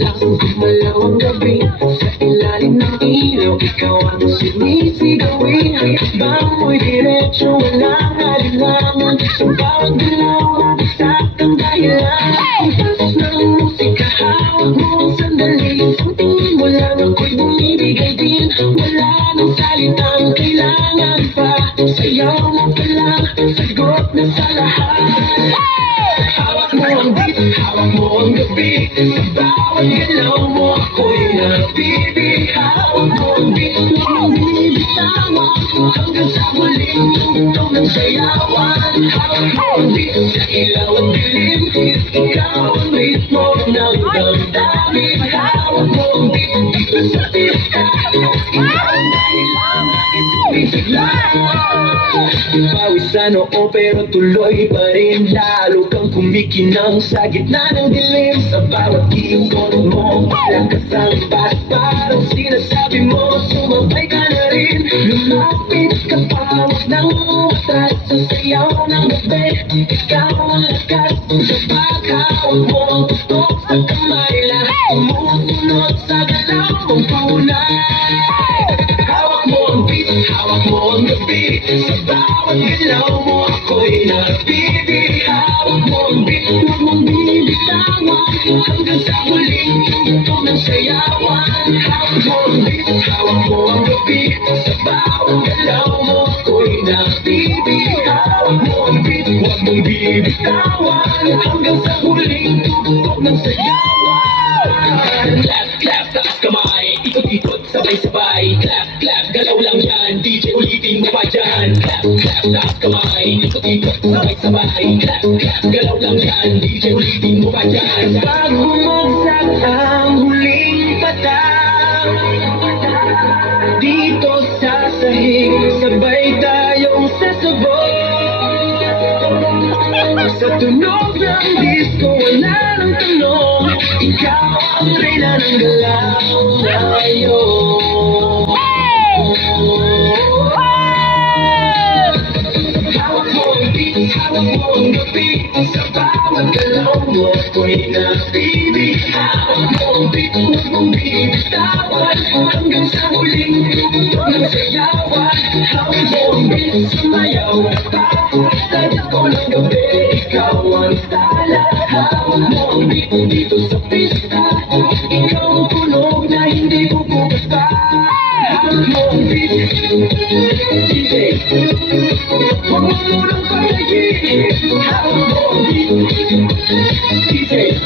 lang, malaw ang gabi. Sa ilalim ng ilaw, ikaw ang sinisigawin. Ang takbang mo'y diretso, walang alinlangan. Sa bawat galaw, sakang dahilan. Ang pasas ng musika, hawak mo ang sandali. Sa tingin mo lang ako'y bumibigay din. Wala nang salitang kailangan pa. Sayaw mo pa lang, sagot na sa lahat. Hawak mo ang beat, hawak mo ang gabi. Sa bawat galaw mo ako'y nabibi. Hawak mo ang beat, huwag mong binibitawan. Hanggang sa huling tugtog ng sayawan. Hawak mo ang beat, sa ilaw at dilim. Ikaw ang ritmo ng damdamin. Hawak mo ang beat, dito sa pista. Ikaw ang dahilan, bakit sumisigla. Pawis sa noo pero tuloy pa rin. Lalo kang kumikinang sa gitna ng dilim. Sa bawat ikot mo, malakas ang bas. Parang sinasabi mo, sumabay ka na rin. Lumapit ka pa, huwag nang umatras. Sa sayaw ng gabi, ikaw ang lakas. Sa paghawak mo ang tutok sa kamay. Lahat sumusunod sa galaw mong tunay. Hawak mo ang beat, hawak mo ang gabi. Sa bawat galaw mo ako'y nabibi. Hawak mo ang beat, huwag mong binibitawan. Hanggang sa huling tugtog ng sayawan. Hawak mo ang beat, hawak mo ang gabi. Sa bawat galaw mo ako'y nabibi. Hawak mo ang beat, huwag mong binibitawan. Hanggang sa huling tugtog ng sayawan. Clap, clap, taas kamay. Ikot-ikot, sabay-sabay. Clap, clap, galaw lang yan. DJ ulitin mo pa dyan. Clap, clap, taas kamay. Ikot-ikot, sabay-sabay. Clap, clap, galaw lang yan. DJ ulitin mo pa dyan. Pag bumagsak ang huling patak, dito sa sahig, sabay tayong sasabog. Sa tunog ng disco, wala nang tanong. Ikaw ang reyna ng galaw ngayon. Hawak mo ang beat, hawak mo ang gabi. Sa bawat galaw mo ako'y nabibi. Hawak mo ang beat, huwag mong binibitawan. Hanggang sa huling tugtog ng sayawan. Hawak mo ang beat, sumayaw na pa. Sa disco ng gabi, ikaw ang tala. Hawak mo ang beat dito sa pista. Ikaw ang tunog na hindi bubukas pa. Hawak mo ang beat, DJ. Huwag mo munang patayin. Hawak mo ang beat, DJ.